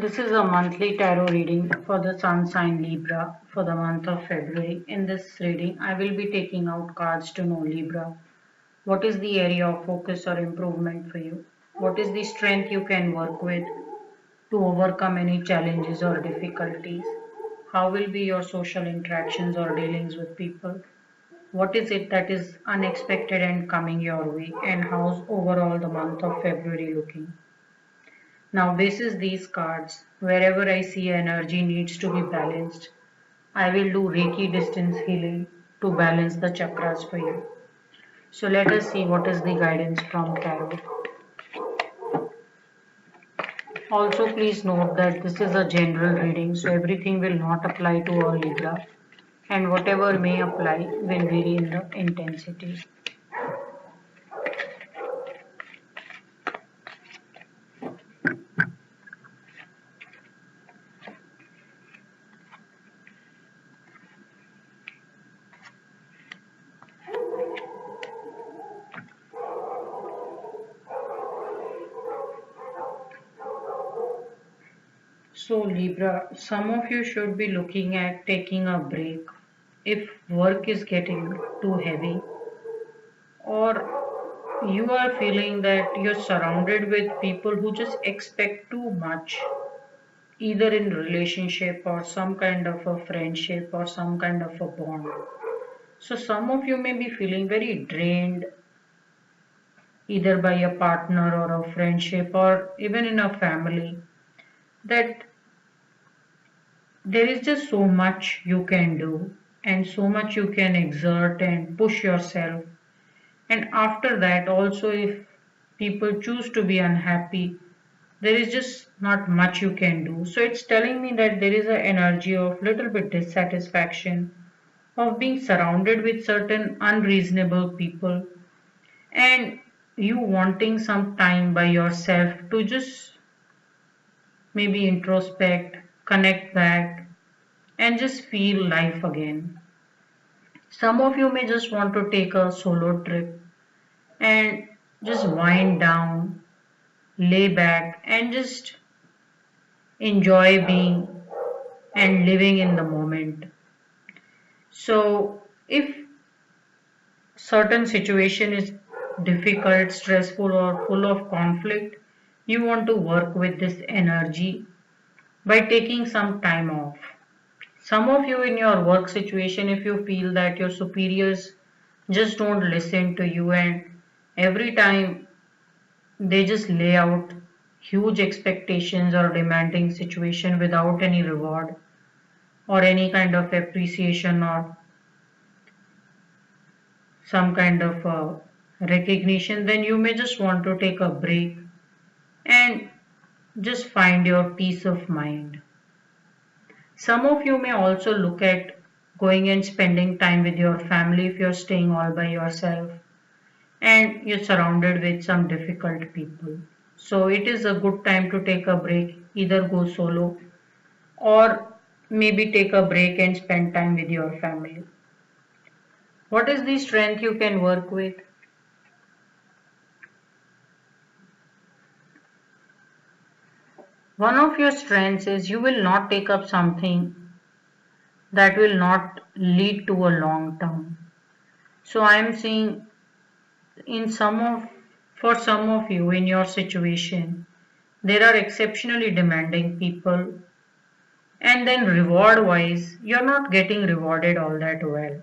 This is a monthly tarot reading for the sun sign Libra for the month of February. In this reading, I will be taking out cards to know Libra. What is the area of focus or improvement for you? What is the strength you can work with to overcome any challenges or difficulties? How will be your social interactions or dealings with people? What is it that is unexpected and coming your way? And how's overall the month of February looking? Now, basis these cards, wherever I see energy needs to be balanced, I will do Reiki distance healing to balance the chakras for you. So let us see what is the guidance from tarot. Also, please note that this is a general reading, so everything will not apply to all Libra, and whatever may apply will vary in the intensity. So, Libra, some of you should be looking at taking a break if work is getting too heavy, or you are feeling that you're surrounded with people who just expect too much, either in relationship or some kind of a friendship or some kind of a bond. So, some of you may be feeling very drained either by a partner or a friendship or even in a family, that there is just so much you can do and so much you can exert and push yourself. And after that, also, if people choose to be unhappy, there is just not much you can do. So it's telling me that there is an energy of little bit dissatisfaction, of being surrounded with certain unreasonable people, and you wanting some time by yourself to just maybe introspect, connect back, and just feel life again. Some of you may just want to take a solo trip and just wind down, lay back, and just enjoy being and living in the moment. So, if certain situation is difficult, stressful, or full of conflict, you want to work with this energy by taking some time off. Some of you in your work situation, if you feel that your superiors just don't listen to you and every time they just lay out huge expectations or demanding situation without any reward or any kind of appreciation or some kind of recognition, then you may just want to take a break and just find your peace of mind. Some of you may also look at going and spending time with your family if you're staying all by yourself and you're surrounded with some difficult people. So it is a good time to take a break, either go solo or maybe take a break and spend time with your family. What is the strength you can work with? One of your strengths is you will not take up something that will not lead to a long term. So I am seeing in some of for some of you in your situation, there are exceptionally demanding people, and then reward wise, you're not getting rewarded all that well.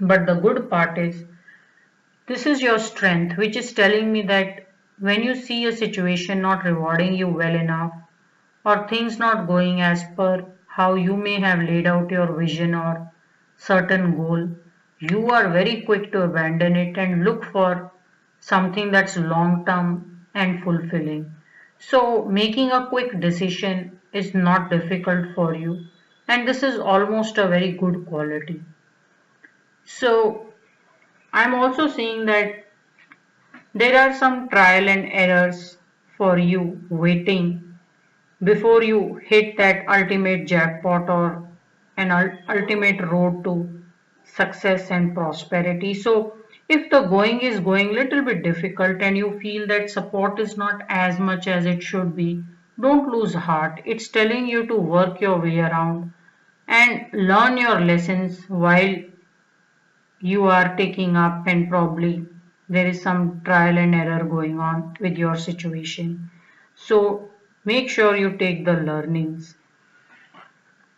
But the good part is, this is your strength, which is telling me that when you see a situation not rewarding you well enough, or things not going as per how you may have laid out your vision or certain goal, you are very quick to abandon it and look for something that's long term and fulfilling. So, making a quick decision is not difficult for you, and this is almost a very good quality. So, I'm also seeing that there are some trial and errors for you waiting before you hit that ultimate jackpot or an ultimate road to success and prosperity. So if the going is going little bit difficult and you feel that support is not as much as it should be, Don't lose heart. It's telling you to work your way around and learn your lessons while you are taking up, and probably there is some trial and error going on with your situation. So make sure you take the learnings.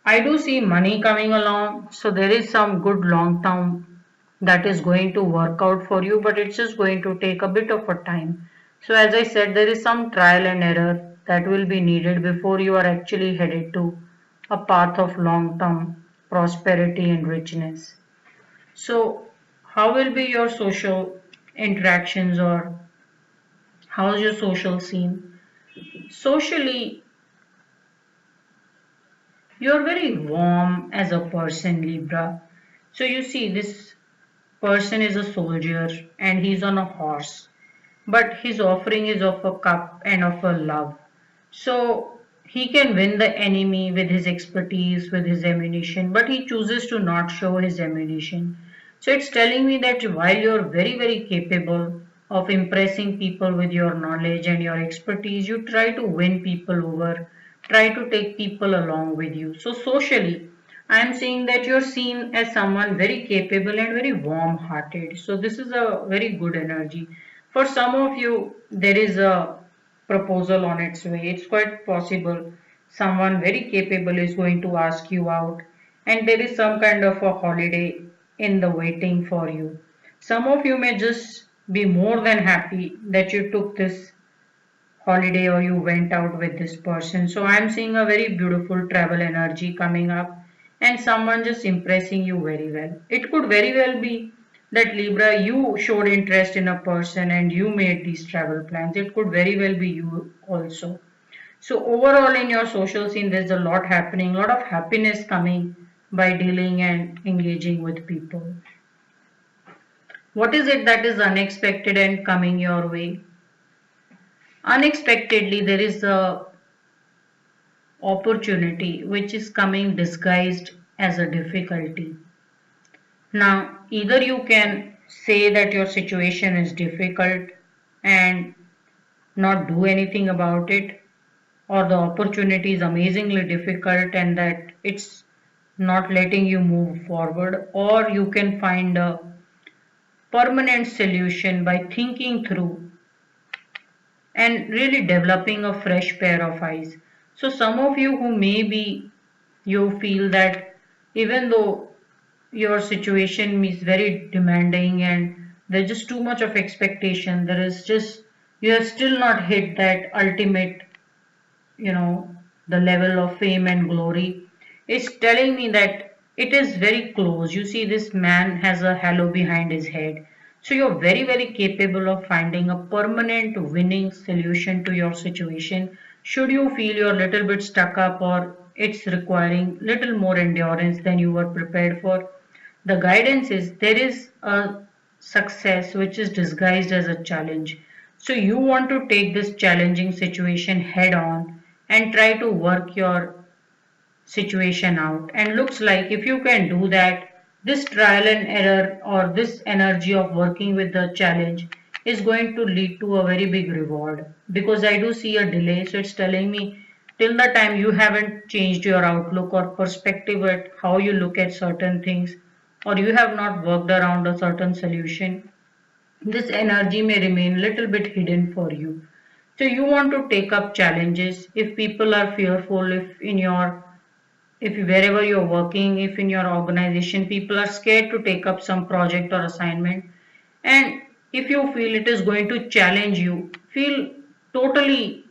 I do see money coming along, so there is some good long term that is going to work out for you, but it's just going to take a bit of a time. So, as I said, there is some trial and error that will be needed before you are actually headed to a path of long term prosperity and richness. So, how will be your social interactions, or how's your social scene? Socially, you're very warm as a person, Libra. So you see, this person is a soldier and he's on a horse, but his offering is of a cup and of a love. So he can win the enemy with his expertise, with his ammunition, but he chooses to not show his ammunition. So it's telling me that while you're very, very capable of impressing people with your knowledge and your expertise, you try to win people over, try to take people along with you. So socially, I am seeing that you're seen as someone very capable and very warm hearted. So this is a very good energy. For some of you, there is a proposal on its way. It's quite possible someone very capable is going to ask you out, and there is some kind of a holiday in the waiting for you. Some of you may just be more than happy that you took this holiday or you went out with this person. So I'm seeing a very beautiful travel energy coming up and someone just impressing you very well. It could very well be that Libra, you showed interest in a person and you made these travel plans. It could very well be you also. So overall in your social scene, there's a lot happening, a lot of happiness coming by dealing and engaging with people. What is it that is unexpected and coming your way? Unexpectedly, there is a opportunity which is coming disguised as a difficulty. Now, either you can say that your situation is difficult and not do anything about it, or the opportunity is amazingly difficult and that it's not letting you move forward, or you can find a permanent solution by thinking through and really developing a fresh pair of eyes. So, some of you who maybe you feel that even though your situation is very demanding and there's just too much of expectation, there is just you have still not hit that ultimate, the level of fame and glory. It's telling me that it is very close. You see, this man has a halo behind his head. So you're very, very capable of finding a permanent winning solution to your situation. Should you feel you're a little bit stuck up or it's requiring little more endurance than you were prepared for, the guidance is there is a success which is disguised as a challenge. So you want to take this challenging situation head on and try to work your situation out. And looks like if you can do that, this trial and error or this energy of working with the challenge is going to lead to a very big reward, because I do see a delay. So it's telling me till the time you haven't changed your outlook or perspective at how you look at certain things, or you have not worked around a certain solution, this energy may remain little bit hidden for you. So you want to take up challenges. If people are fearful, if wherever you're working, if in your organization people are scared to take up some project or assignment, and if you feel it is going to challenge you, feel totally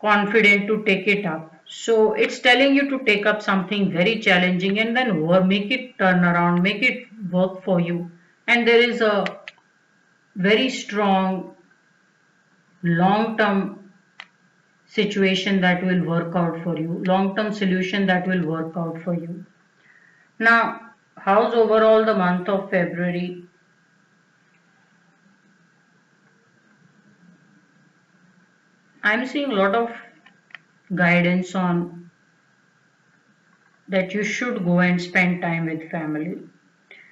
confident to take it up. So it's telling you to take up something very challenging and then make it turn around, make it work for you. And there is a very strong long term situation that will work out for you, long term solution that will work out for you. Now, how's overall the month of February? I'm seeing a lot of guidance on that you should go and spend time with family.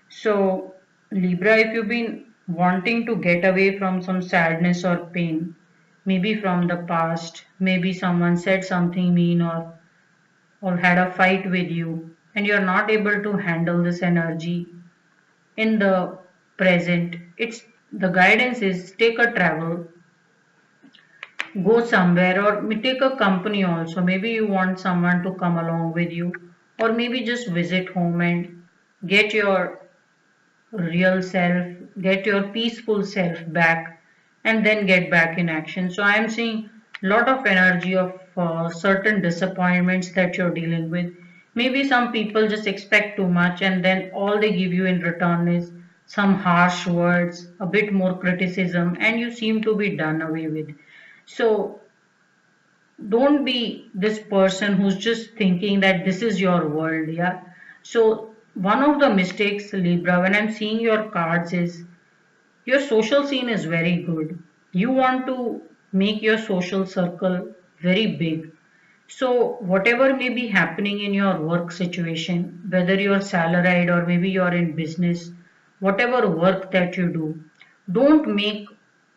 So, Libra, if you've been wanting to get away from some sadness or pain, maybe from the past, maybe someone said something mean or had a fight with you, and you're not able to handle this energy in the present. It's the guidance is take a travel, go somewhere, or take a company also. Maybe you want someone to come along with you, or maybe just visit home and get your real self, get your peaceful self back, and then get back in action. So I am seeing a lot of energy of certain disappointments that you're dealing with. Maybe some people just expect too much, and then all they give you in return is some harsh words, a bit more criticism, and you seem to be done away with. So don't be this person who's just thinking that this is your world, yeah. So one of the mistakes, Libra, when I'm seeing your cards is your social scene is very good. You want to make your social circle very big. So whatever may be happening in your work situation, whether you're salaried or maybe you're in business, whatever work that you do, don't make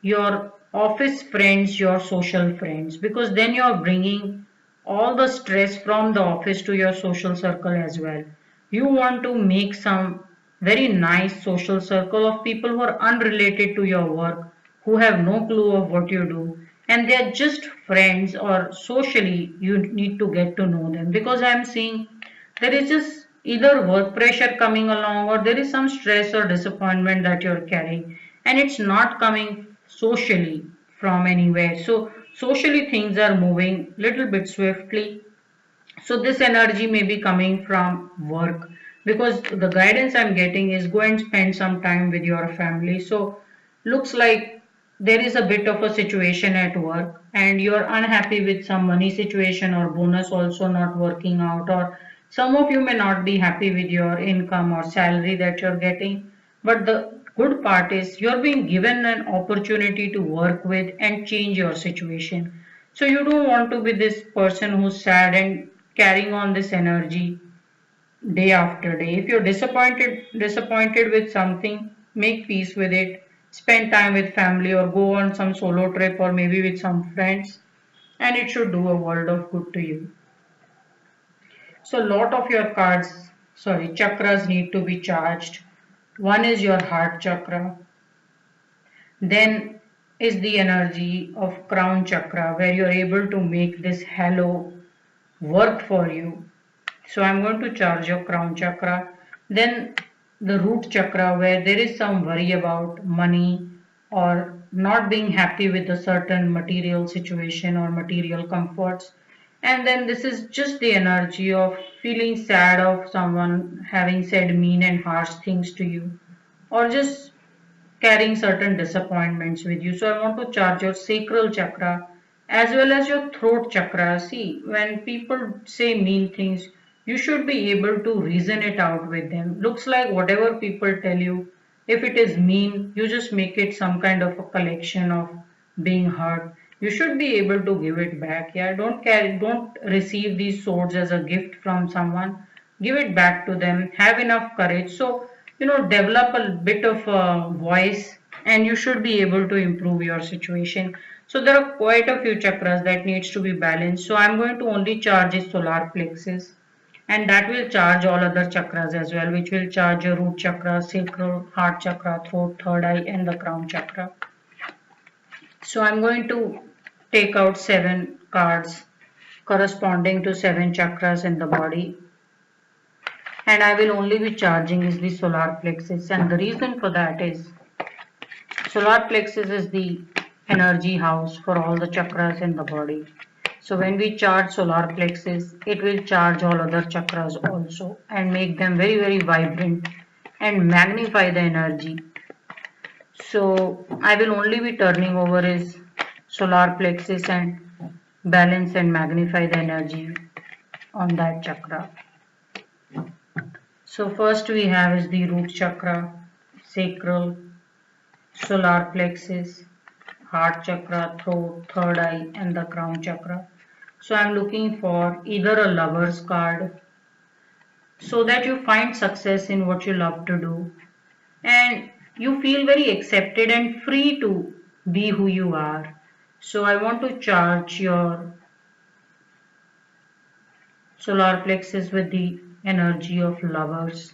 your office friends your social friends, because then you're bringing all the stress from the office to your social circle as well. You want to make some very nice social circle of people who are unrelated to your work, who have no clue of what you do, and they're just friends, or socially you need to get to know them. Because I'm seeing there is just either work pressure coming along, or there is some stress or disappointment that you're carrying, and it's not coming socially from anywhere. So socially things are moving little bit swiftly. So this energy may be coming from work, because the guidance I'm getting is go and spend some time with your family. So looks like there is a bit of a situation at work and you're unhappy with some money situation or bonus also not working out, or some of you may not be happy with your income or salary that you're getting. But the good part is you're being given an opportunity to work with and change your situation. So you don't want to be this person who's sad and carrying on this energy day after day. If you're disappointed with something, make peace with it. Spend time with family or go on some solo trip or maybe with some friends, and it should do a world of good to you. So a lot of your chakras need to be charged. One is your heart chakra, then is the energy of crown chakra where you're able to make this halo work for you. So I'm going to charge your crown chakra. Then the root chakra where there is some worry about money or not being happy with a certain material situation or material comforts. And then this is just the energy of feeling sad of someone having said mean and harsh things to you, or just carrying certain disappointments with you. So I want to charge your sacral chakra as well as your throat chakra. See, when people say mean things, you should be able to reason it out with them. Looks like whatever people tell you, if it is mean, you just make it some kind of a collection of being hurt. You should be able to give it back. Yeah, don't receive these swords as a gift from someone. Give it back to them. Have enough courage. So develop a bit of a voice, and you should be able to improve your situation. So there are quite a few chakras that needs to be balanced. So I'm going to only charge the solar plexus, and that will charge all other chakras as well, which will charge your root chakra, sacral, heart chakra, throat, third eye, and the crown chakra. So I'm going to take out 7 cards corresponding to 7 chakras in the body, and I will only be charging is the solar plexus. And the reason for that is solar plexus is the energy house for all the chakras in the body. So when we charge solar plexus, it will charge all other chakras also and make them very, very vibrant and magnify the energy. So I will only be turning over is solar plexus and balance and magnify the energy on that chakra. So first we have is the root chakra, sacral, solar plexus, heart chakra, throat, third eye, and the crown chakra. So I'm looking for either a lover's card so that you find success in what you love to do and you feel very accepted and free to be who you are. So I want to charge your solar plexus with the energy of lovers.